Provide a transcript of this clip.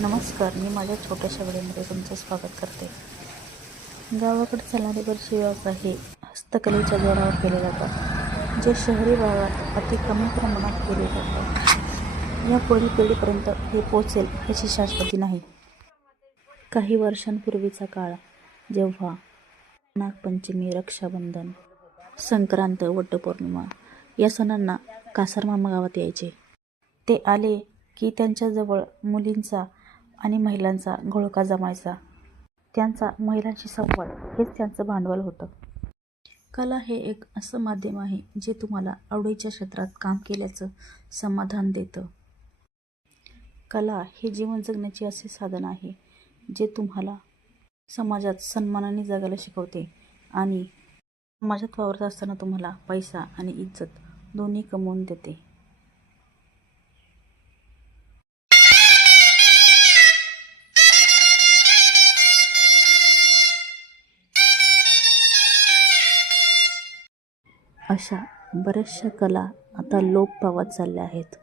नमस्कार. मी माझ्या छोट्याशा व्हिडिओमध्ये तुमचं स्वागत करते. गावाकडे चालणारे बरेचसे व्यवसाय हे हस्तकलेच्या जोरावर केले जातात, जे शहरी भागात अति कमी प्रमाणात केले जातात. या पुढील पिढीपर्यंत हे पोचेल याची शाश्वती नाही. काही वर्षांपूर्वीचा काळ, जेव्हा नागपंचमी, रक्षाबंधन, संक्रांत, वटपौर्णिमा या सणांना कासारमामा गावात यायचे. ते आले की त्यांच्याजवळ मुलींचा आणि महिलांचा घोळका जमायचा. त्यांचा महिलांशी संवाद हेच त्यांचं भांडवल होतं. कला हे एक असं माध्यम आहे जे तुम्हाला आवडीच्या क्षेत्रात काम केल्याचं समाधान देतं. कला हे जीवन जगण्याचे असे साधन आहे जे तुम्हाला समाजात सन्मानाने जगायला शिकवते आणि समाजात वावरत असताना तुम्हाला पैसा आणि इज्जत दोन्ही कमवून देते. अशा बऱ्याचशा कला आता लोप पावत चालल्या आहेत.